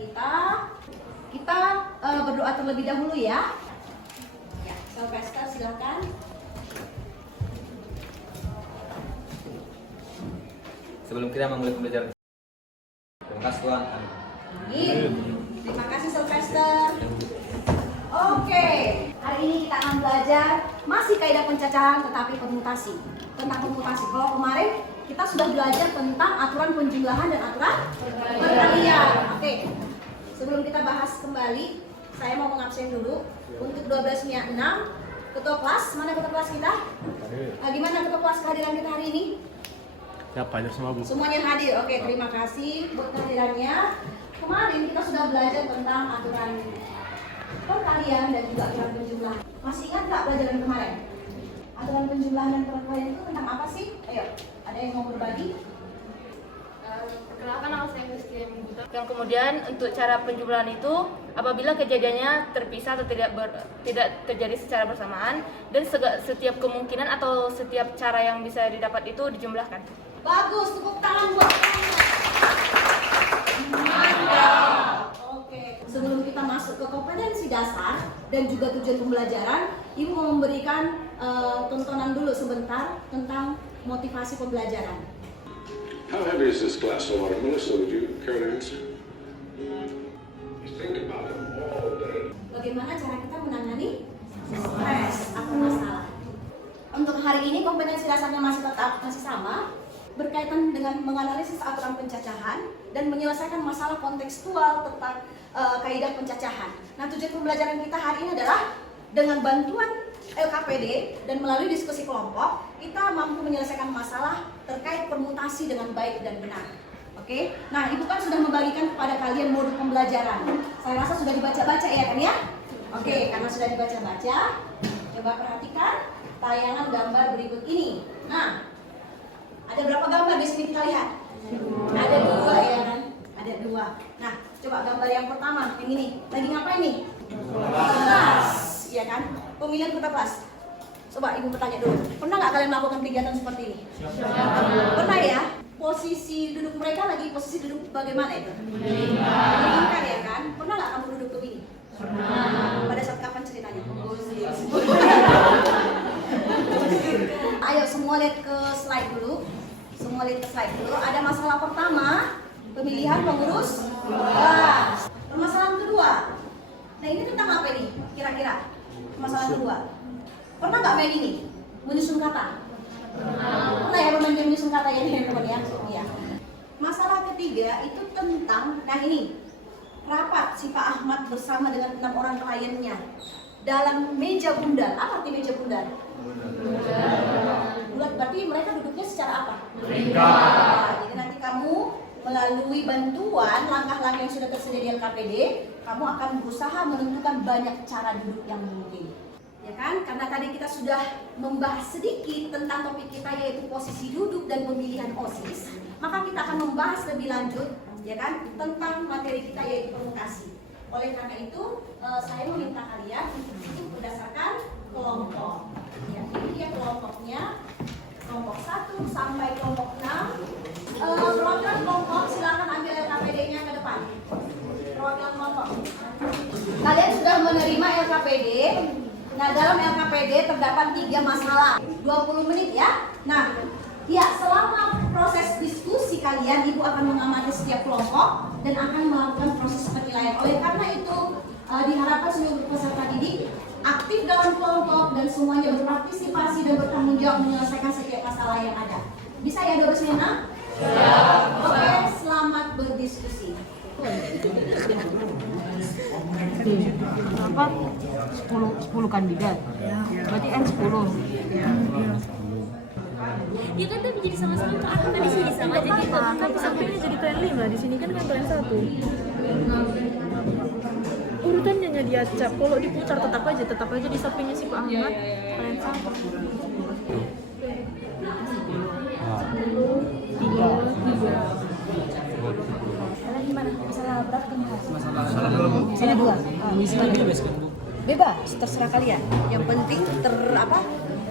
kita. Kita berdoa terlebih dahulu ya. Ya, Sylvester silakan. Sebelum kita memulai pembelajaran, terima kasih Tuhan. Amin. Terima kasih Sylvester. Oke, hari ini kita akan belajar masih kaidah pencacahan tetapi permutasi. Tentang permutasi. Kalau kemarin kita sudah belajar tentang aturan penjumlahan dan aturan perkalian. Oke. Sebelum kita bahas kembali, saya mau mengabsen dulu untuk 12.6. Ketua kelas, mana ketua kelas kita? Gimana ketua kelas kehadiran kita hari ini? Siapa aja semua Bu? Semuanya hadir. Oke, terima kasih buat kehadirannya. Kemarin kita sudah belajar tentang aturan perkalian dan juga aturan penjumlahan. Masih ingat nggak pelajaran kemarin? Aturan penjumlahan dan perkalian itu tentang apa sih? Ayo, ada yang mau berbagi? Perkenalkan, nama saya Christian Buta. Yang kemudian untuk cara penjumlahan itu apabila kejadiannya terpisah atau tidak terjadi secara bersamaan dan setiap kemungkinan atau setiap cara yang bisa didapat itu dijumlahkan. Bagus, tepuk tangan buat mantap. Oke, sebelum kita masuk ke kompetensi dasar dan juga tujuan pembelajaran, Ibu mau memberikan tontonan dulu sebentar tentang motivasi pembelajaran. How heavy is this glass of water? Melissa, would you care to answer? Think about it all day. Bagaimana cara kita menangani stres atau masalah? Untuk hari ini kompetensi dasarnya masih sama, berkaitan dengan menganalisis aturan pencacahan dan menyelesaikan masalah kontekstual tentang kaidah pencacahan. Nah, tujuan pembelajaran kita hari ini adalah dengan bantuan LKPD dan melalui diskusi kelompok, kita mampu menyelesaikan masalah terkait permutasi dengan baik dan benar. Oke, nah Ibu kan sudah membagikan kepada kalian modul pembelajaran. Saya rasa sudah dibaca-baca ya kan ya? Oke, karena sudah dibaca-baca, coba perhatikan tayangan gambar berikut ini. Nah, ada berapa gambar di sini kita lihat? Ada 2 ya kan? Ada 2. Nah, coba gambar yang pertama, yang ini. Lagi ngapain nih? Kelas, ya kan? Pemilihan kota kelas. Coba Ibu bertanya dulu, pernah nggak kalian melakukan kegiatan seperti ini? Pernah ya? Posisi duduk mereka lagi posisi duduk bagaimana itu? Melingkar ya kan? Pernah nggak kamu duduk begini? Pernah. Pada saat kapan ceritanya? Ayo semua lihat ke slide dulu. Semua lihat ke slide dulu. Ada masalah pertama, pemilihan pengurus kelas. Permasalahan kedua. Nah, ini tentang apa nih? Kira-kira permasalahan kedua. Pernah nggak main ini? Menyusun kata? Pernah ya bermain menyusun kata ya teman-teman ya? Iya. Masalah ketiga itu tentang, nah ini rapat si Pak Ahmad bersama dengan 6 orang kliennya dalam meja bundar. Apa arti meja bundar? Bulat, berarti mereka duduknya secara apa? Jadi nanti kamu melalui bantuan langkah-langkah yang sudah tersedia di LKPD, kamu akan berusaha menentukan banyak cara duduk yang mungkin. Ya kan? Karena tadi kita sudah membahas sedikit tentang topik kita yaitu posisi duduk dan pemilihan OSIS, maka kita akan membahas lebih lanjut ya kan tentang materi kita yaitu permutasi. Oleh karena itu, saya meminta kalian untuk berdasarkan kelompok. Ya, ini dia kelompoknya. Kelompok 1 sampai kelompok 6. Perwakilan kelompok silakan ambil LKPD-nya ke depan. Perwakilan kelompok. Kalian sudah menerima LKPD. Nah, dalam LKPD terdapat 3 masalah. 20 menit ya. Nah, ya selama proses diskusi kalian, Ibu akan mengamati setiap kelompok dan akan melakukan proses penilaian. Oleh karena itu, diharapkan seluruh peserta didik aktif dalam kelompok dan semuanya berpartisipasi dan bertanggung jawab menyelesaikan setiap masalah yang ada. Bisa ya, Doris Nena? Oke, selamat berdiskusi. Apa? 10 kandidat. Berarti N 10. Ya kan tapi jadi sama-sama kan tadi sini sama aja gitu. Tapi sampingnya jadi kalian 5, di sini kan kalian 1. Urutannya diacap, kalau diputar tetap aja di sampingnya si Pak Ahmad. Kalian 1. 3. Kalian gimana? Masalah berat kan? Masalah dulu Bu. Masalah 2. Misinya bebas kan Bu? Bebas, terserah kalian. Yang penting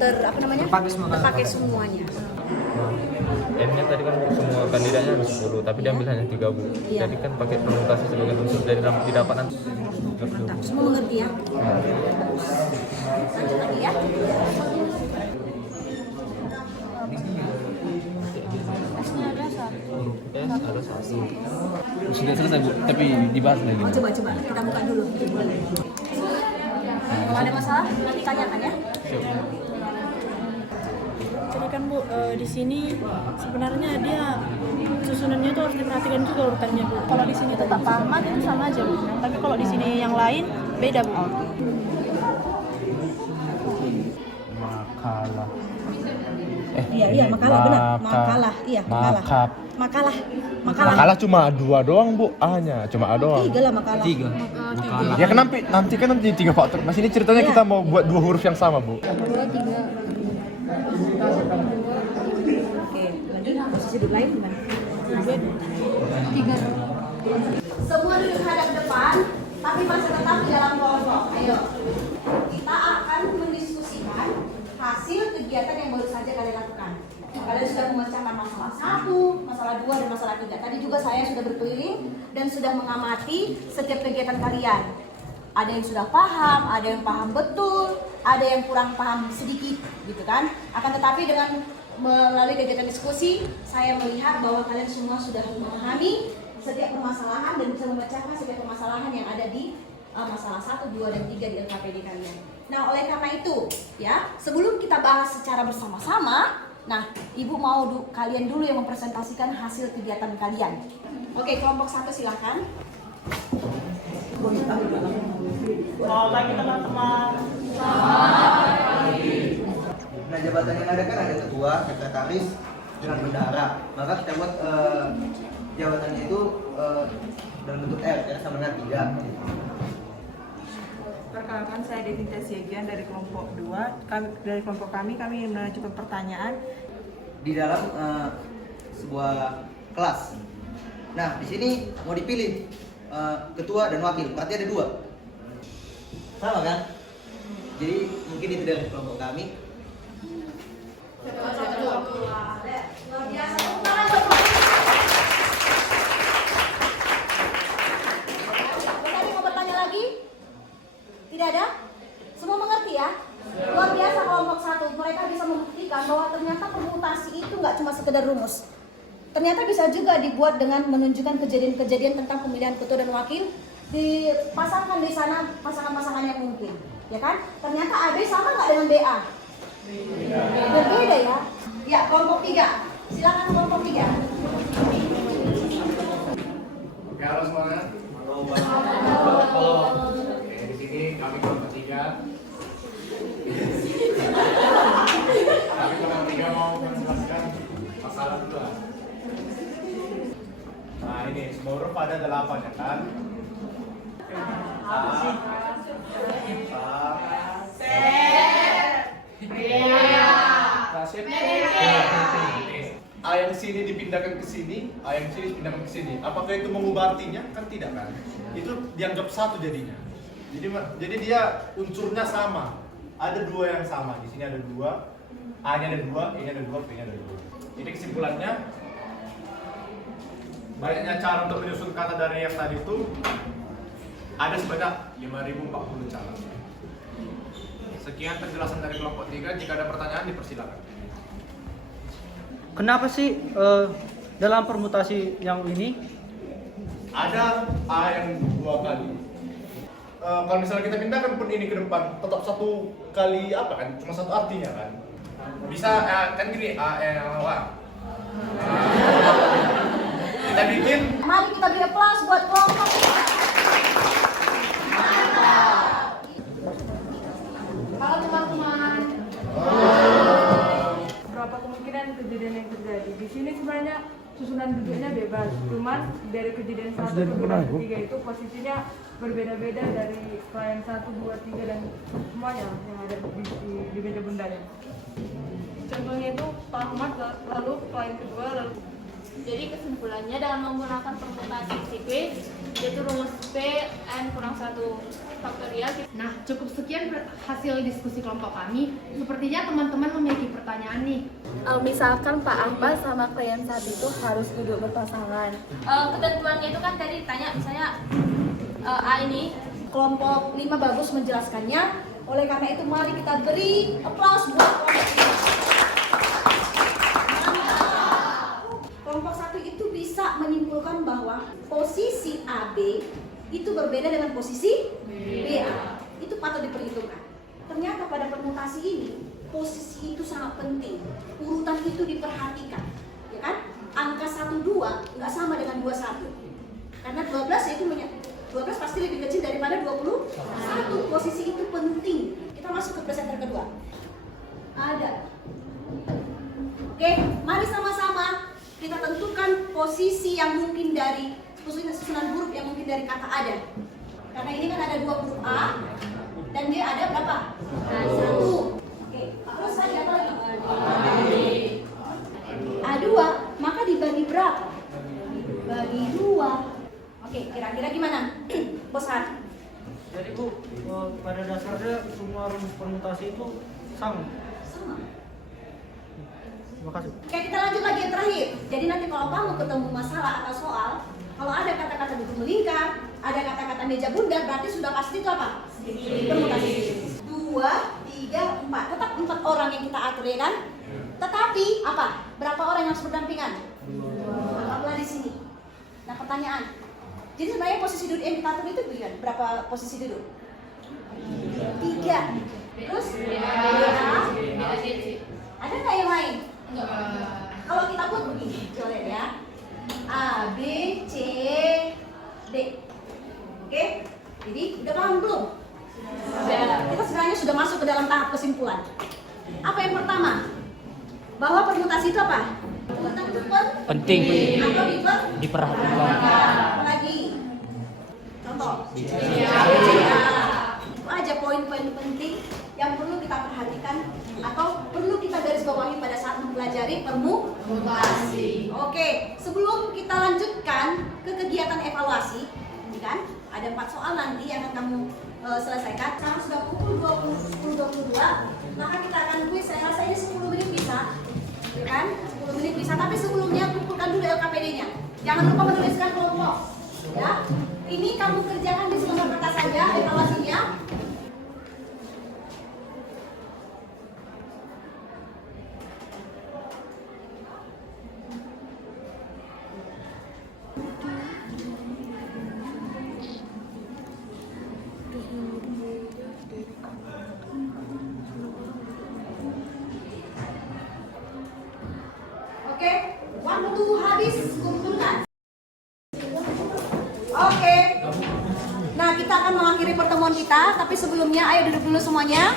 terpakai semuanya. N-nya tadi kan semua kandidatnya harus 10, tapi diambil hanya 3 Bu. Iya. Jadi kan pakai permutasi sebagai unsur dari dalam didapat nanti. Mantap. Semua mengerti ya? Lanjut lagi ya. S ada 1. Sudah selesai Bu, tapi dibahas lagi. Oh, coba kita buka dulu. Kalau ada masalah nanti tanyakan ya. Jadi kan Bu, di sini sebenarnya dia susunannya tuh harus diperhatikan juga urutannya Bu. Kalau di sini tetap Ahmad itu sama aja Bu. Tapi kalau di sini yang lain beda Bu. Makalah. Iya, makalah benar. Makalah, iya, makalah. Makap. Makalah. Makalah cuma 2 doang Bu, A-nya cuma A doang. 3 lah makalah. 3. Ya kan nanti kan 3 faktor. Mas ini ceritanya kita mau buat 2 huruf yang sama Bu. Oke, lanjut posisi duduk lain gimana? Semua duduk hadap depan, tapi masih tetap di dalam kelompok. Ayo, kita akan mendiskusikan hasil kegiatan yang baru saja kalian lakukan. Kalian sudah memecahkan masalah 1, masalah 2, dan masalah 3. Tadi juga saya sudah berkeliling dan sudah mengamati setiap kegiatan kalian. Ada yang sudah paham, ada yang paham betul, ada yang kurang paham sedikit, gitu kan? Akan tetapi dengan melalui kegiatan diskusi, saya melihat bahwa kalian semua sudah memahami setiap permasalahan dan bisa memecahkan setiap permasalahan yang ada di masalah 1, 2, dan 3 di LKPD kalian. Nah, oleh karena itu, ya, sebelum kita bahas secara bersama-sama, nah, Ibu mau kalian dulu yang mempresentasikan hasil kegiatan kalian. Oke, kelompok 1 silakan. Selamat pagi teman-teman. Nah, jabatan yang ada kan ada ketua, sekretaris, dengan bendahara. Maka kita buat jabatannya itu dalam bentuk R, ya, sama dengan 3. Perkenalkan, saya Devinta Siegian dari kelompok 2. Dari kelompok kami mengajukan pertanyaan Di dalam sebuah kelas. Nah, di sini mau dipilih ketua dan wakil, berarti ada 2. Sama kan? Jadi mungkin itu dari kelompok kami. Luar biasa. Tadi mau bertanya lagi? Tidak ada? Semua mengerti ya? Luar biasa kelompok 1. Mereka bisa membuktikan bahwa ternyata permutasi itu nggak cuma sekedar rumus. Ternyata bisa juga dibuat dengan menunjukkan kejadian-kejadian tentang pemilihan ketua dan wakil, dipasangkan di sana pasangan-pasangan yang mungkin, ya kan? Ternyata AB sama nggak dengan BA? Berbeda ya? Ya, kelompok 3. Silakan kelompok 3. Oke, halo semuanya. Oke, di sini kami kelompok 3. Kami kelompok 3 mau menjelaskan masalah 2. Nah, ini semua huruf ada 8 ya kan? A yang sini dipindahkan ke sini, A yang sini dipindahkan ke sini. Apakah itu mengubah artinya? Kan tidak kan? Itu dianggap satu jadinya. Jadi dia unsurnya sama. Ada 2 yang sama. Di sini ada 2, A-nya ada 2, E-nya ada 2, P-nya ada 2. Jadi kesimpulannya, banyaknya cara untuk menyusun kata dari yang tadi itu ada sebanyak 5.040 cara. Sekian penjelasan dari kelompok 3. Jika ada pertanyaan dipersilakan. Kenapa sih dalam permutasi yang ini ada A yang 2 kali? Kalau misalnya kita pindahkan pun ini ke depan, tetap 1 kali apa kan? Cuma 1 artinya kan? Bisa kan gini, A yang A. Kita bikin. Mari kita beri aplaus buat kelompok. Halo teman-teman. berapa kemungkinan kejadian yang terjadi. Di sini sebenarnya susunan duduknya bebas, cuman dari kejadian 1 ke kejadian 3 itu posisinya berbeda-beda dari klien 1, 2, 3 dan semuanya yang ada di meja bundanya. Contohnya itu Pak Ahmad, lalu klien kedua, lalu. Jadi kesimpulannya, dengan menggunakan permutasi sequence, yaitu rumus P N kurang 1 faktorial. Nah, cukup sekian hasil diskusi kelompok kami. Sepertinya teman-teman memiliki pertanyaan nih. Misalkan Pak Ahmad sama klien saat itu harus duduk berpasangan. Ketentuannya itu kan tadi ditanya misalnya A ini. Kelompok 5 bagus menjelaskannya. Oleh karena itu mari kita beri aplaus buat kelompok 5. Kelompok 1 itu bisa menyimpulkan bahwa posisi AB itu berbeda dengan posisi BA. Itu patut diperhitungkan. Ternyata pada permutasi ini posisi itu sangat penting. Urutan itu diperhatikan, ya kan? Angka 12 nggak sama dengan 21. Karena 12 itu 12 pasti lebih kecil daripada 21. Posisi itu penting. Kita masuk ke presenter kedua. Ada. Oke, mari sama-sama kita tentukan posisi yang mungkin dari susunan huruf yang mungkin dari kata ada. Karena ini kan ada 2 huruf A dan dia ada berapa? 1. Oke, terus ada apa lagi? A2, maka dibagi berapa? Bagi 2. Oke, kira-kira gimana? Bosan? Jadi Bu, pada dasarnya semua rumus permutasi itu sama. Sama. Terima kasih. Oke, kita lanjut lagi yang terakhir. Jadi nanti kalau kamu ketemu masalah atau soal, kalau ada kata-kata buku melingkar, ada kata-kata meja bundar, berarti sudah pasti itu apa? Permutasi. 2, 3, 4. Tetap 4 orang yang kita atur, ya kan? Tetapi apa? Berapa orang yang harus berdampingan? 2 di sini. Nah, pertanyaan. Jadi sebenarnya posisi duduk yang kita atur itu bukan? Berapa posisi duduk? 3. Terus? Ada nggak yang lain? Kalau kita buat begini, coba lihat ya. A, B, C, D. Oke? Jadi udah paham belum? Kita sebenarnya sudah masuk ke dalam tahap kesimpulan. Apa yang pertama? Bahwa permutasi itu apa? Penting. Atau diperhatikan. Apalagi? Contoh. Itu aja poin-poin penting yang perlu kita perhatikan atau perlu kita garis bawahi pada saat mempelajari permutasi. Oke, sebelum kita lanjutkan ke kegiatan evaluasi, kan? Ada 4 soal nanti yang akan kamu selesaikan. Sekarang sudah pukul 10.22, maka kita akan kuis. Saya rasa ini 10 menit bisa, ya kan? 10 menit bisa. Tapi sebelumnya kumpulkan dulu LKPD-nya. Jangan lupa menuliskan kelompok. Ya, ini kamu kerjakan di selembar kertas saja evaluasinya. Oke, waktu habis kumpulkan. Oke. Nah, kita akan mengakhiri pertemuan kita, tapi sebelumnya ayo duduk dulu semuanya.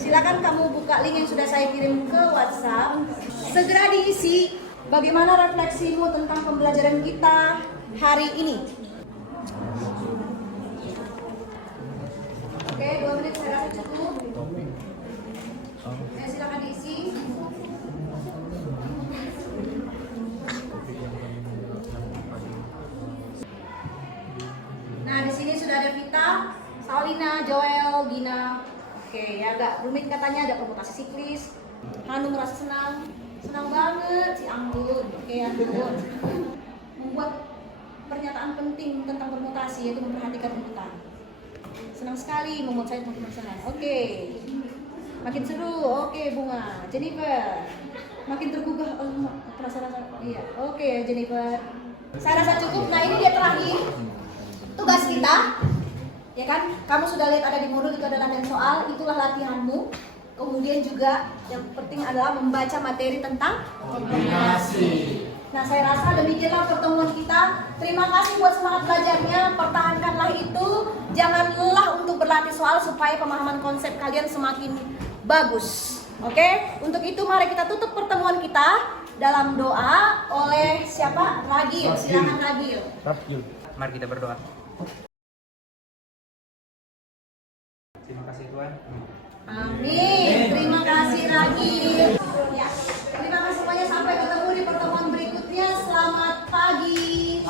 Silakan kamu buka link yang sudah saya kirim ke WhatsApp. Segera diisi bagaimana refleksimu tentang pembelajaran kita hari ini. Oke, 2 menit saya rasa cukup. Silakan diisi. Nah, di sini sudah ada Vita, Salina, Joel, Gina. Oke, ya agak rumit katanya, ada permutasi siklis. Hanum merasa senang banget si Anggun. Oke, Anggun membuat pernyataan penting tentang permutasi, yaitu memperhatikan urutan. Senang sekali membuat saya makin senang. Oke, makin seru. Oke, Bunga, Jennifer makin tergugah. Oh, perasaan iya. Oke, Jennifer. Saya rasa cukup. Nah, ini dia terakhir. Tugas kita, ya kan? Kamu sudah lihat ada di modul, itu adalah latihan soal, itulah latihanmu. Kemudian juga yang penting adalah membaca materi tentang kombinasi. Nah, saya rasa demikianlah pertemuan kita. Terima kasih buat semangat belajarnya, pertahankanlah itu. Jangan lelah untuk berlatih soal supaya pemahaman konsep kalian semakin bagus. Oke? Untuk itu mari kita tutup pertemuan kita dalam doa oleh siapa? Ragil. Silakan Ragil. Mari kita berdoa. Terima kasih Tuhan. Amin. Terima kasih Ragil. Ya. Terima kasih semuanya, sampai ketemu di pertemuan berikutnya. Selamat pagi.